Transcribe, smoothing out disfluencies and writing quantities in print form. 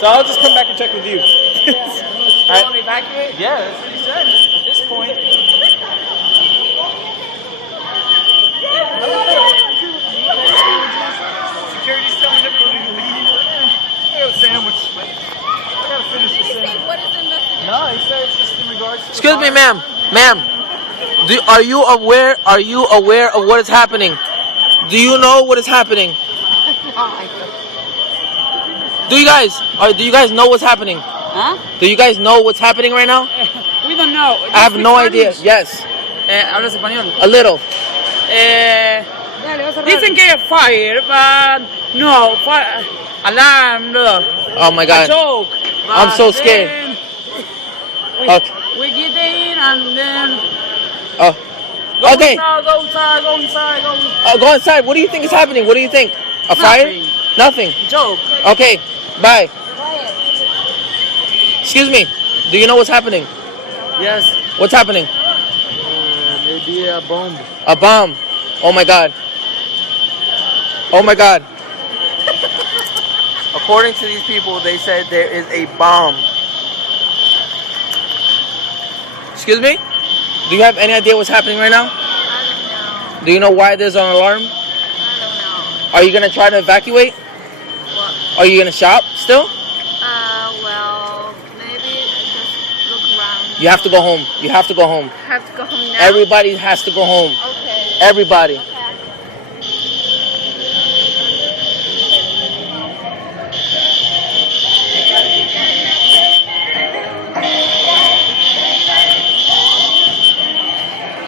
So I'll just come back and check with you. You want to evacuate? Yeah, that's what he said. At this point. Security's telling everybody to leave. I got a sandwich. I gotta finish the sandwich. What is the investigation? No, he said it's just in regards to. Excuse me, ma'am. Are you aware? Are you aware of what is happening? Do you know what is happening? Do you guys know what's happening? Huh? Do you guys know what's happening right now? We don't know. I have no idea. Yes, ¿Hablas español? a little. Dicen que fire, but no. Fire, alarm, no. Oh my A God. joke. I'm But so scared. then Okay. We get in and then Oh. go Okay. inside, go inside, go inside, go. Go inside. What do you think is happening? What do you think? A fire? Nothing. Joke. Okay. Bye. Excuse me. Do you know what's happening? Yes. What's happening? Maybe a bomb. A bomb. Oh my God. Oh my God. According to these people, they said there is a bomb. Excuse me? Do you have any idea what's happening right now? I don't know. Do you know why there's an alarm? I don't know. Are you going to try to evacuate? What? Are you going to shop still? Well, maybe just look around. You have to go home. You have to go home. Have to go home now. Everybody has to go home. Okay. Everybody.